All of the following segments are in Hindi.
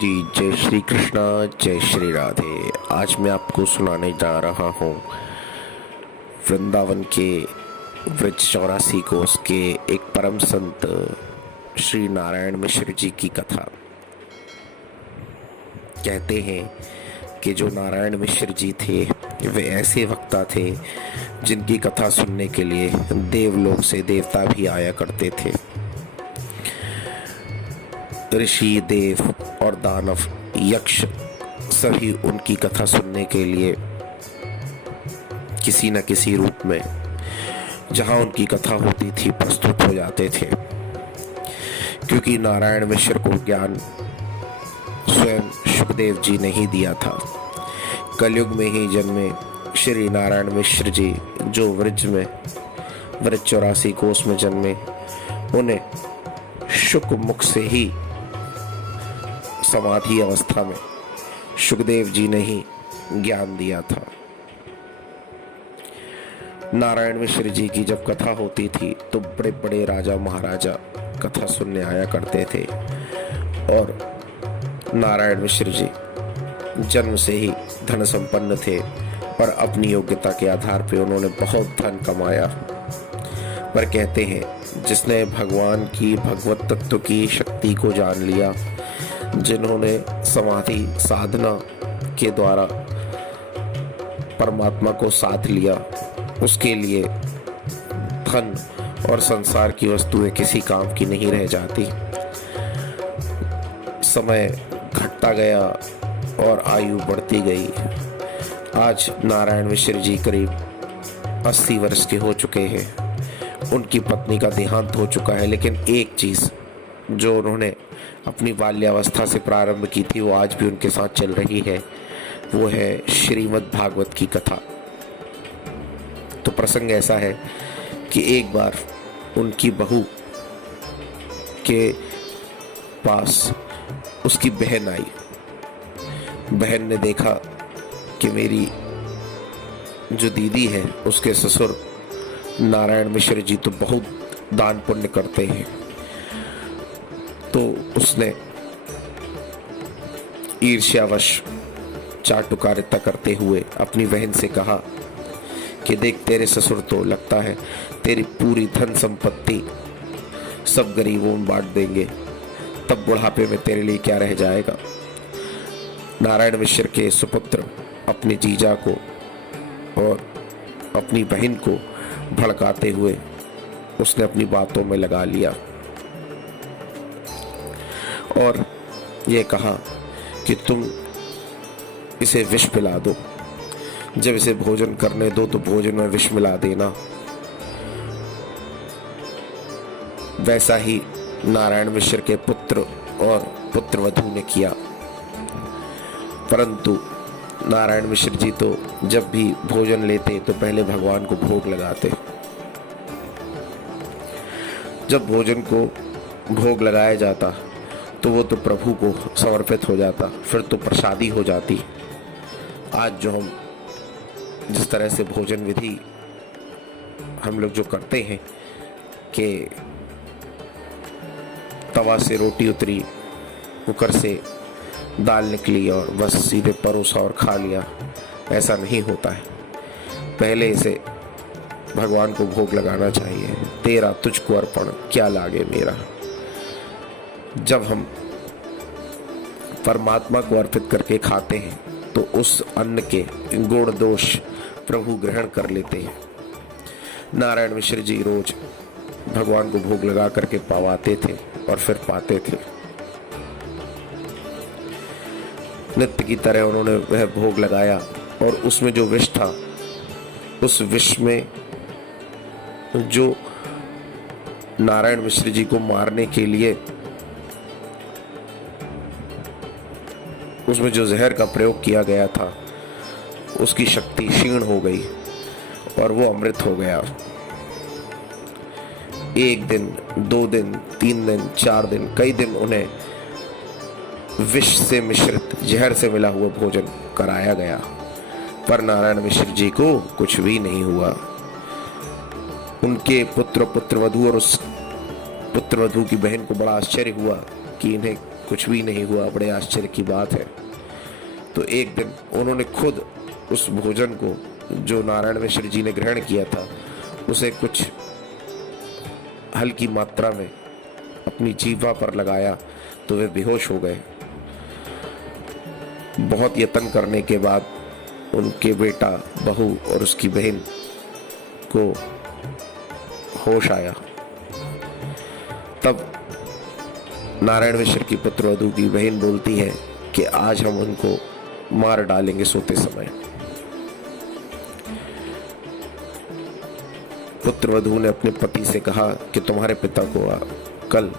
जी, जय श्री कृष्णा, जय श्री राधे। आज मैं आपको सुनाने जा रहा हूँ वृंदावन के ब्रज 84 कोस के एक परम संत श्री नारायण मिश्र जी की कथा। कहते हैं कि जो नारायण मिश्र जी थे वे ऐसे वक्ता थे जिनकी कथा सुनने के लिए देवलोक से देवता भी आया करते थे। ऋषि, देव और दानव, यक्ष सभी उनकी कथा सुनने के लिए किसी न किसी रूप में जहां उनकी कथा होती थी प्रस्तुत हो जाते थे, क्योंकि नारायण मिश्र को ज्ञान स्वयं सुखदेव जी ने ही दिया था। कलयुग में ही जन्मे श्री नारायण मिश्र जी जो ब्रज 84 कोस में जन्मे, उन्हें शुक मुख से ही समाधि अवस्था में सुखदेव जी ने ही ज्ञान दिया था। नारायण मिश्र जी की जब कथा होती थी तो बड़े बड़े राजा महाराजा कथा सुनने आया करते थे, और नारायण मिश्र जी जन्म से ही धन संपन्न थे और अपनी योग्यता के आधार पर उन्होंने बहुत धन कमाया। पर कहते हैं जिसने भगवान की भगवत तत्व की शक्ति को जान लिया, जिन्होंने समाधि साधना के द्वारा परमात्मा को साध लिया, उसके लिए धन और संसार की वस्तुएं किसी काम की नहीं रह जाती। समय घटता गया और आयु बढ़ती गई। आज नारायण मिश्र जी करीब 80 वर्ष के हो चुके हैं। उनकी पत्नी का देहांत हो चुका है, लेकिन एक चीज जो उन्होंने अपनी बाल्यावस्था से प्रारंभ की थी वो आज भी उनके साथ चल रही है, वो है श्रीमद् भागवत की कथा। तो प्रसंग ऐसा है कि एक बार उनकी बहू के पास उसकी बहन आई। बहन ने देखा कि मेरी जो दीदी है उसके ससुर नारायण मिश्र जी तो बहुत दान पुण्य करते हैं, तो उसने ईर्ष्यावश चाटुकारिता करते हुए अपनी बहन से कहा कि देख, तेरे ससुर तो लगता है तेरी पूरी धन संपत्ति सब गरीबों में बांट देंगे, तब बुढ़ापे में तेरे लिए क्या रह जाएगा। नारायण मिश्र के सुपुत्र अपने जीजा को और अपनी बहन को भड़काते हुए उसने अपनी बातों में लगा लिया और ये कहा कि तुम इसे विष पिला दो, जब इसे भोजन करने दो तो भोजन में विष मिला देना। वैसा ही नारायण मिश्र के पुत्र और पुत्रवधू ने किया, परंतु नारायण मिश्र जी तो जब भी भोजन लेते तो पहले भगवान को भोग लगाते। जब भोजन को भोग लगाया जाता तो वो तो प्रभु को समर्पित हो जाता, फिर तो प्रसादी हो जाती। आज जो हम जिस तरह से भोजन विधि हम लोग जो करते हैं कि तवा से रोटी उतरी, कुकर से दाल निकली और बस सीधे परोसा और खा लिया, ऐसा नहीं होता है। पहले इसे भगवान को भोग लगाना चाहिए। तेरा तुझको अर्पण क्या लागे मेरा। जब हम परमात्मा को अर्पित करके खाते हैं तो उस अन्न के गुण दोष प्रभु ग्रहण कर लेते हैं। नारायण मिश्र जी रोज भगवान को भोग लगा करके पावाते थे और फिर पाते थे। नित्य की तरह उन्होंने वह भोग लगाया और उसमें जो विष था, उस विष में जो नारायण मिश्र जी को मारने के लिए उसमें जो जहर का प्रयोग किया गया था, उसकी शक्ति क्षीण हो गई और वो अमृत हो गया। 1 दिन, 2 दिन, 3 दिन, 4 दिन, कई दिन उन्हें विष से मिश्रित जहर से मिला हुआ भोजन कराया गया, पर नारायण मिश्र जी को कुछ भी नहीं हुआ। उनके पुत्रवधू और उस पुत्रवधू की बहन को बड़ा आश्चर्य हुआ कि इन्हें कुछ भी नहीं हुआ, बड़े आश्चर्य की बात है। तो एक दिन उन्होंने खुद उस भोजन को जो नारायण मिश्र जी ने ग्रहण किया था उसे कुछ हल्की मात्रा में अपनी जीवा पर लगाया तो वे बेहोश हो गए। बहुत यत्न करने के बाद उनके बेटा, बहू और उसकी बहन को होश आया। तब नारायण मिश्र की पुत्रवधू की बहन बोलती है कि आज हम उनको मार डालेंगे सोते समय। पुत्रवधू ने अपने पति से कहा कि तुम्हारे पिता को कल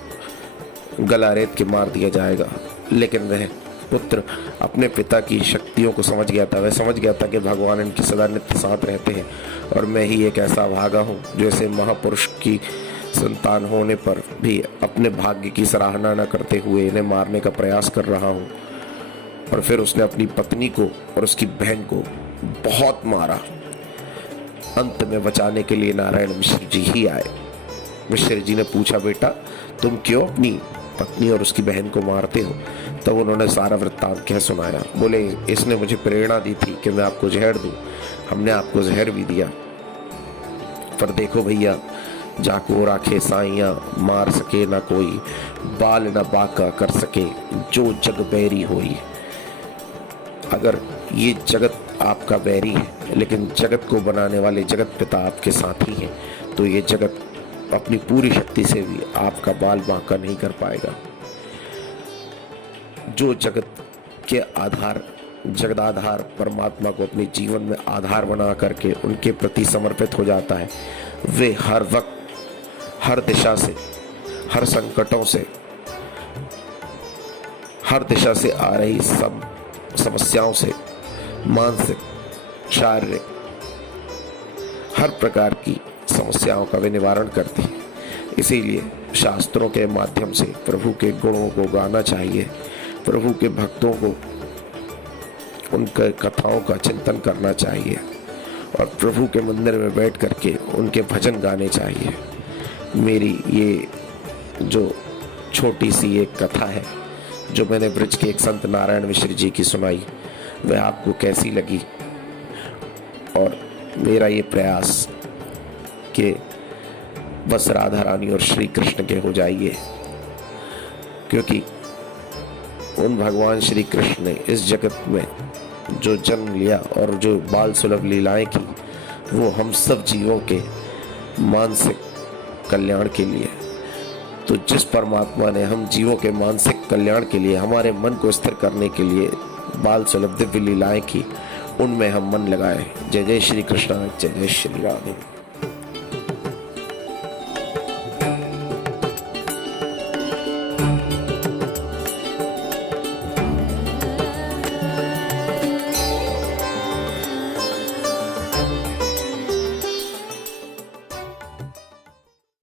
गला रेत के मार दिया जाएगा, लेकिन वह पुत्र अपने पिता की शक्तियों को समझ गया था। वह समझ गया था कि भगवान इनकी सदा नित्य साथ रहते हैं और मैं ही एक ऐसा भागा हूँ जो ऐसे महापुरुष की संतान होने पर भी अपने भाग्य की सराहना न करते हुए इन्हें मारने का प्रयास कर रहा हूँ। और फिर उसने अपनी पत्नी को और उसकी बहन को बहुत मारा। अंत में बचाने के लिए नारायण मिश्र जी ही आए। मिश्र जी ने पूछा, बेटा तुम क्यों अपनी पत्नी और उसकी बहन को मारते हो? तब उन्होंने सारा वृत्तांत कह सुनाया। बोले, इसने मुझे प्रेरणा दी थी कि मैं आपको जहर दूं, हमने आपको जहर भी दिया, पर देखो भैया, जाको राखे साइया, मार सके ना कोई, बाल न बाका कर सके, जो जग बैरी होई। अगर ये जगत आपका बैरी है लेकिन जगत को बनाने वाले जगत पिता आपके साथ ही हैं, तो ये जगत अपनी पूरी शक्ति से भी आपका बाल बांका नहीं कर पाएगा। जो जगत के आधार, जगदाधार परमात्मा को अपने जीवन में आधार बना करके उनके प्रति समर्पित हो जाता है, वे हर वक्त, हर दिशा से, हर संकटों से, हर दिशा से आ रही सब समस्याओं से, मानसिक, शारीरिक, हर प्रकार की समस्याओं का वे निवारण करती है। इसीलिए शास्त्रों के माध्यम से प्रभु के गुणों को गाना चाहिए, प्रभु के भक्तों को उनके कथाओं का चिंतन करना चाहिए और प्रभु के मंदिर में बैठ करके उनके भजन गाने चाहिए। मेरी ये जो छोटी सी एक कथा है जो मैंने ब्रज के एक संत नारायण मिश्र जी की सुनाई, वह आपको कैसी लगी? और मेरा ये प्रयास कि बस राधा रानी और श्री कृष्ण के हो जाइए, क्योंकि उन भगवान श्री कृष्ण ने इस जगत में जो जन्म लिया और जो बाल सुलभ लीलाएं की, वो हम सब जीवों के मानसिक कल्याण के लिए। तो जिस परमात्मा ने हम जीवों के मानसिक कल्याण के लिए, हमारे मन को स्थिर करने के लिए बाल सुलभ दिव्य लीलाएं की, उनमें हम मन लगाए। जय जय श्री कृष्ण, जय जय श्री राधे।